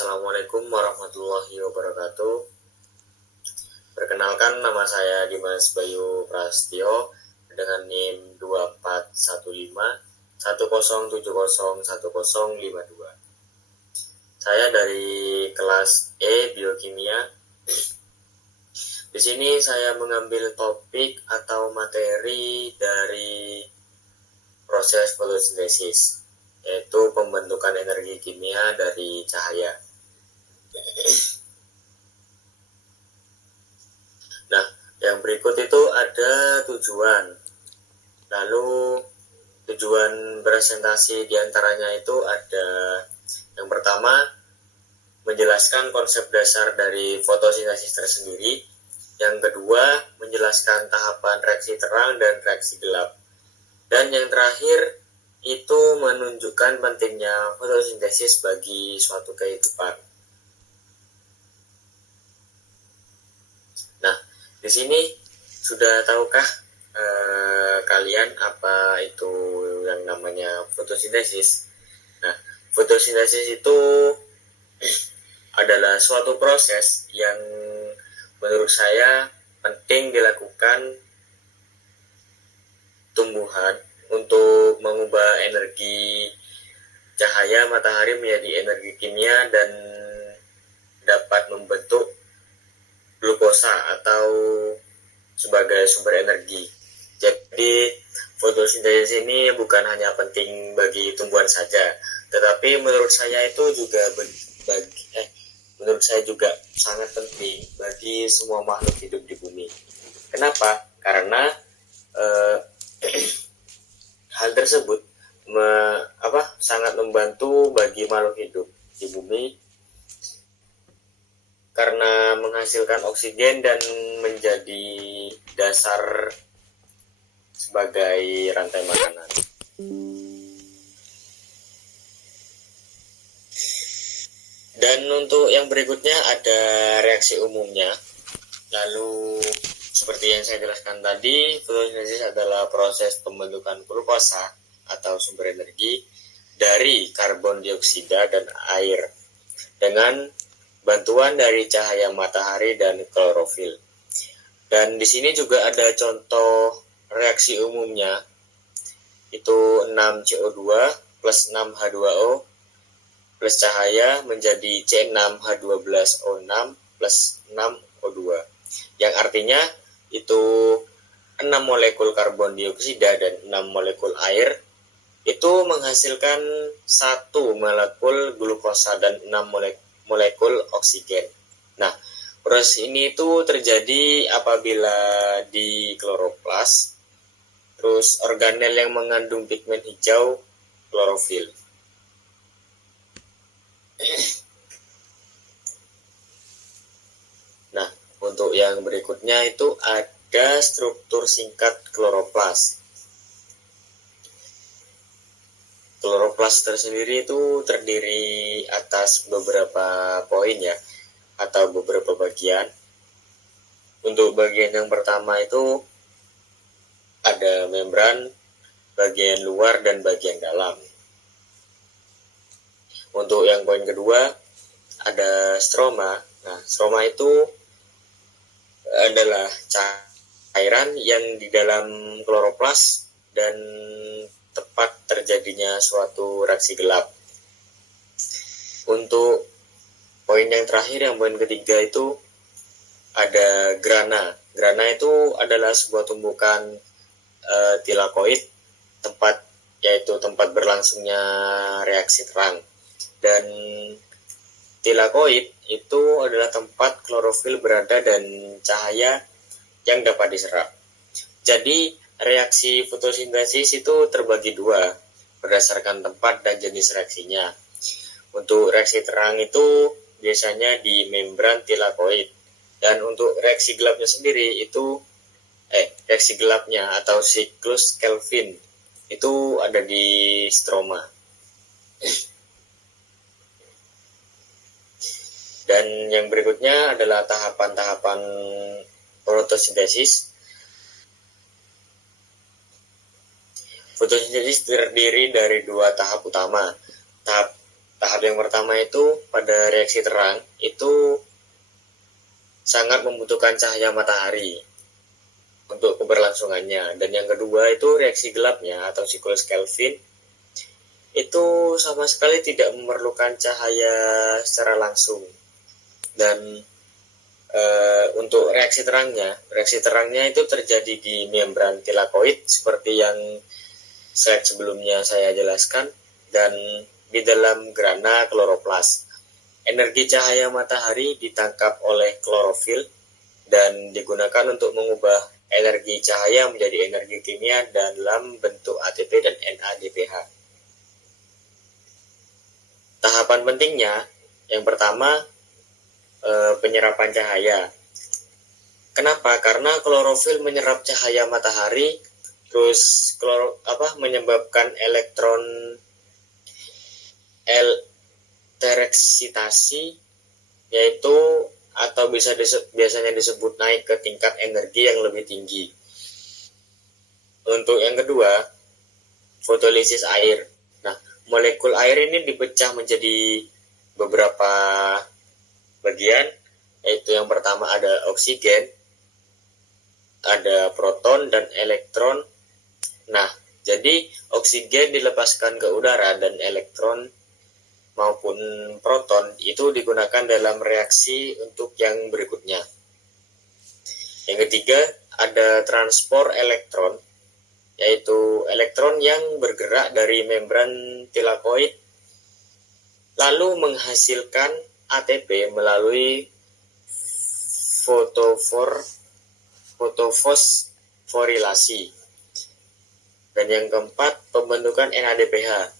Assalamualaikum warahmatullahi wabarakatuh. Perkenalkan, nama saya Dimas Bayu Prastio dengan NIM 241510701052. Saya dari kelas E Biokimia. Di sini saya mengambil topik atau materi dari proses fotosintesis, yaitu pembentukan energi kimia dari cahaya. Nah, yang berikut itu ada tujuan. Lalu tujuan presentasi diantaranya itu ada yang pertama, menjelaskan konsep dasar dari fotosintesis tersendiri. Yang kedua, menjelaskan tahapan reaksi terang dan reaksi gelap. Dan yang terakhir, itu menunjukkan pentingnya fotosintesis bagi suatu kehidupan. Nah, di sini sudah tahukah kalian apa itu yang namanya fotosintesis? Nah, fotosintesis itu adalah suatu proses yang menurut saya penting dilakukan tumbuhan untuk mengubah energi cahaya matahari menjadi energi kimia dan dapat membentuk glukosa atau sebagai sumber energi. Jadi fotosintesis ini bukan hanya penting bagi tumbuhan saja, tetapi menurut saya itu juga sangat penting bagi semua makhluk hidup di bumi. Kenapa? Karena hal tersebut sangat membantu bagi makhluk hidup di bumi karena menghasilkan oksigen dan menjadi dasar sebagai rantai makanan. Dan untuk yang berikutnya ada reaksi umumnya. Lalu seperti yang saya jelaskan tadi, fotosintesis adalah proses pembentukan glukosa atau sumber energi dari karbon dioksida dan air dengan bantuan dari cahaya matahari dan klorofil. Dan di sini juga ada contoh reaksi umumnya, itu 6CO2 plus 6H2O plus cahaya menjadi C6H12O6 plus 6O2, yang artinya itu 6 molekul karbon dioksida dan 6 molekul air itu menghasilkan 1 molekul glukosa dan 6 molekul oksigen. Nah, proses ini itu terjadi apabila di kloroplas, terus organel yang mengandung pigmen hijau, klorofil. Nah, untuk yang berikutnya itu ada struktur singkat kloroplas. Kloroplas tersendiri itu terdiri atas beberapa poin ya, atau beberapa bagian. Untuk bagian yang pertama itu ada membran, bagian luar dan bagian dalam. Untuk yang poin kedua ada stroma. Nah, stroma itu adalah cairan yang di dalam kloroplas dan tepat terjadinya suatu reaksi gelap. Untuk poin yang terakhir, yang poin ketiga itu ada grana. Grana itu adalah sebuah tumbukan tilakoid, yaitu tempat berlangsungnya reaksi terang. Dan tilakoid itu adalah tempat klorofil berada dan cahaya yang dapat diserap. Jadi reaksi fotosintesis itu terbagi dua berdasarkan tempat dan jenis reaksinya. Untuk reaksi terang itu biasanya di membran tilakoid, dan untuk reaksi gelapnya sendiri itu reaksi gelapnya atau siklus Kelvin itu ada di stroma. Dan yang berikutnya adalah tahapan-tahapan fotosintesis. Fotosintesis terdiri dari 2 tahap utama. Tahap Tahap yang pertama itu pada reaksi terang itu sangat membutuhkan cahaya matahari untuk keberlangsungannya. Dan yang kedua itu reaksi gelapnya atau siklus Kelvin itu sama sekali tidak memerlukan cahaya secara langsung. Dan untuk reaksi terangnya itu terjadi di membran tilakoid seperti yang slide sebelumnya saya jelaskan, dan di dalam grana kloroplas. Energi cahaya matahari ditangkap oleh klorofil dan digunakan untuk mengubah energi cahaya menjadi energi kimia dalam bentuk ATP dan NADPH. Tahapan pentingnya, yang pertama penyerapan cahaya. Kenapa? Karena klorofil menyerap cahaya matahari, terus menyebabkan elektron tereksitasi, yaitu atau biasanya disebut naik ke tingkat energi yang lebih tinggi. Untuk yang kedua, fotolisis air. Nah, molekul air ini dipecah menjadi beberapa bagian, yaitu yang pertama ada oksigen, ada proton dan elektron. Nah, jadi oksigen dilepaskan ke udara dan elektron maupun proton itu digunakan dalam reaksi untuk yang berikutnya. Yang ketiga, ada transport elektron, yaitu elektron yang bergerak dari membran tilakoid lalu menghasilkan ATP melalui fotofosforilasi. Dan yang keempat, pembentukan NADPH.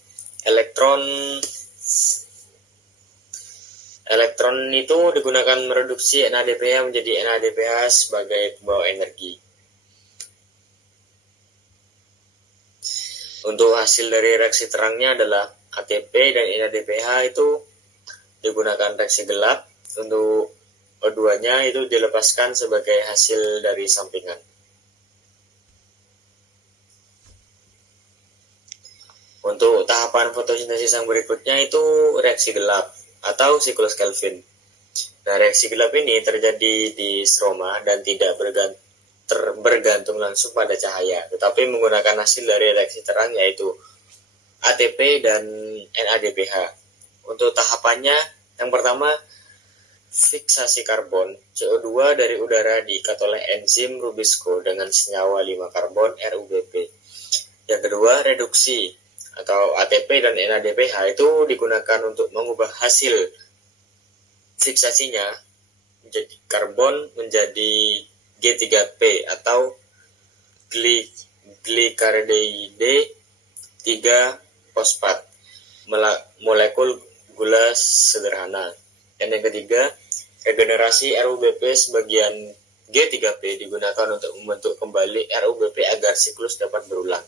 Elektron itu digunakan mereduksi NADPH menjadi NADPH sebagai pembawa energi. Untuk hasil dari reaksi terangnya adalah ATP dan NADPH itu digunakan reaksi gelap. Untuk O2-nya itu dilepaskan sebagai hasil dari sampingan. Untuk tahapan fotosintesis yang berikutnya itu reaksi gelap atau siklus Kelvin. Nah, reaksi gelap ini terjadi di stroma dan tidak bergantung langsung pada cahaya, tetapi menggunakan hasil dari reaksi terang, yaitu ATP dan NADPH. Untuk tahapannya, yang pertama, fiksasi karbon CO2 dari udara diikat oleh enzim Rubisco dengan senyawa 5 karbon RUBP. Yang kedua, reduksi atau ATP dan NADPH itu digunakan untuk mengubah hasil fiksasinya menjadi karbon menjadi G3P atau glicaridide 3 fosfat, molekul gula sederhana. Dan yang ketiga, regenerasi RUBP sebagian G3P digunakan untuk membentuk kembali RUBP agar siklus dapat berulang.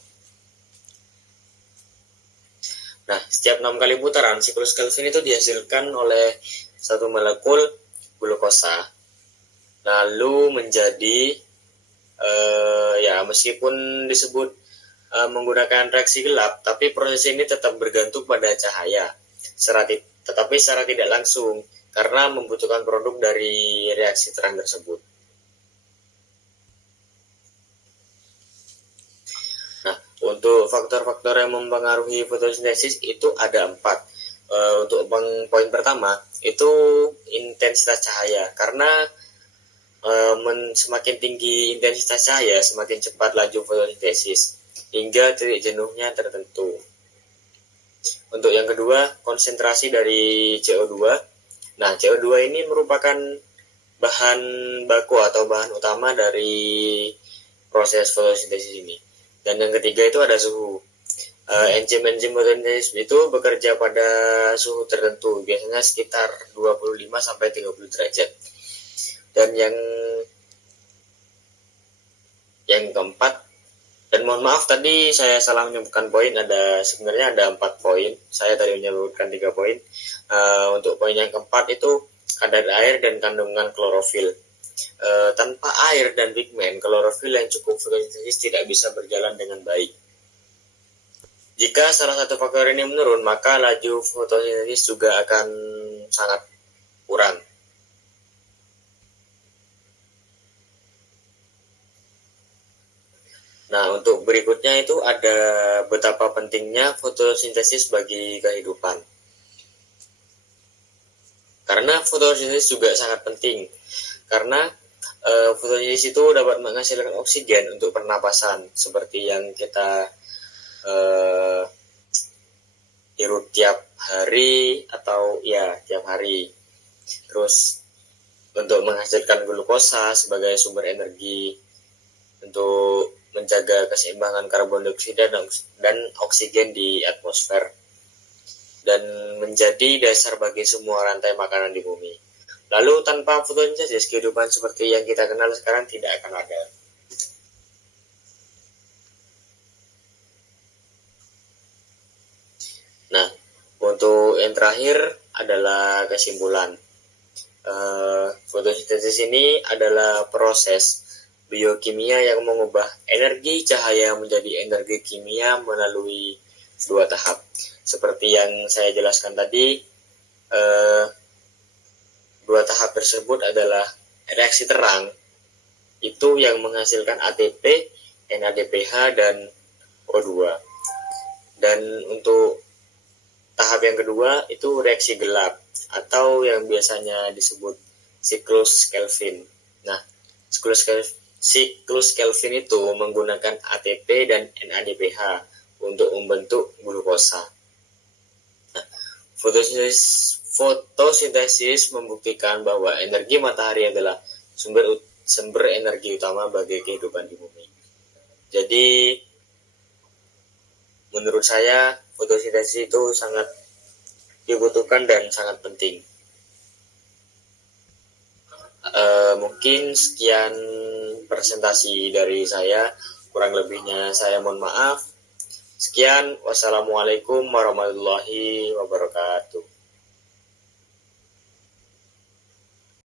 Nah, setiap 6 kali putaran, siklus Kelvin itu dihasilkan oleh satu molekul glukosa, lalu menjadi, meskipun disebut menggunakan reaksi gelap, tapi proses ini tetap bergantung pada cahaya, tetapi secara tidak langsung, karena membutuhkan produk dari reaksi terang tersebut. Untuk faktor-faktor yang mempengaruhi fotosintesis itu ada 4. Untuk poin pertama itu intensitas cahaya, karena semakin tinggi intensitas cahaya semakin cepat laju fotosintesis hingga titik jenuhnya tertentu. Untuk yang kedua, konsentrasi dari CO2. Nah, CO2 ini merupakan bahan baku atau bahan utama dari proses fotosintesis ini. Dan yang ketiga itu ada suhu. Enzim-enzim fotosintesis itu bekerja pada suhu tertentu, biasanya sekitar 25-30 derajat. Dan yang keempat, dan mohon maaf tadi saya salah menyebutkan poin, sebenarnya ada 4 poin, saya tadi menyebutkan 3 poin. Untuk poin yang keempat itu kadar air dan kandungan klorofil. Tanpa air dan pigmen, klorofil yang cukup fotosintesis tidak bisa berjalan dengan baik. Jika salah satu faktor ini menurun, maka laju fotosintesis juga akan sangat kurang. Nah, untuk berikutnya itu ada betapa pentingnya fotosintesis bagi kehidupan. Karena fotosintesis juga sangat penting. Karena fotosintesis itu dapat menghasilkan oksigen untuk pernapasan, seperti yang kita hirup tiap hari atau ya tiap hari. Terus untuk menghasilkan glukosa sebagai sumber energi, untuk menjaga keseimbangan karbon dioksida dan oksigen di atmosfer, dan menjadi dasar bagi semua rantai makanan di bumi. Lalu tanpa fotosintesis, kehidupan seperti yang kita kenal sekarang tidak akan ada. Nah, untuk yang terakhir adalah kesimpulan. Fotosintesis ini adalah proses biokimia yang mengubah energi cahaya menjadi energi kimia melalui dua tahap. Seperti yang saya jelaskan tadi, dua tahap tersebut adalah reaksi terang, itu yang menghasilkan ATP, NADPH, dan O2. Dan untuk tahap yang kedua itu reaksi gelap, atau yang biasanya disebut siklus Kelvin. Nah, siklus Kelvin itu menggunakan ATP dan NADPH untuk membentuk glukosa. Nah, fotosintesis membuktikan bahwa energi matahari adalah sumber energi utama bagi kehidupan di bumi. Jadi, menurut saya fotosintesis itu sangat dibutuhkan dan sangat penting. Mungkin sekian presentasi dari saya, kurang lebihnya saya mohon maaf. Sekian, wassalamualaikum warahmatullahi wabarakatuh.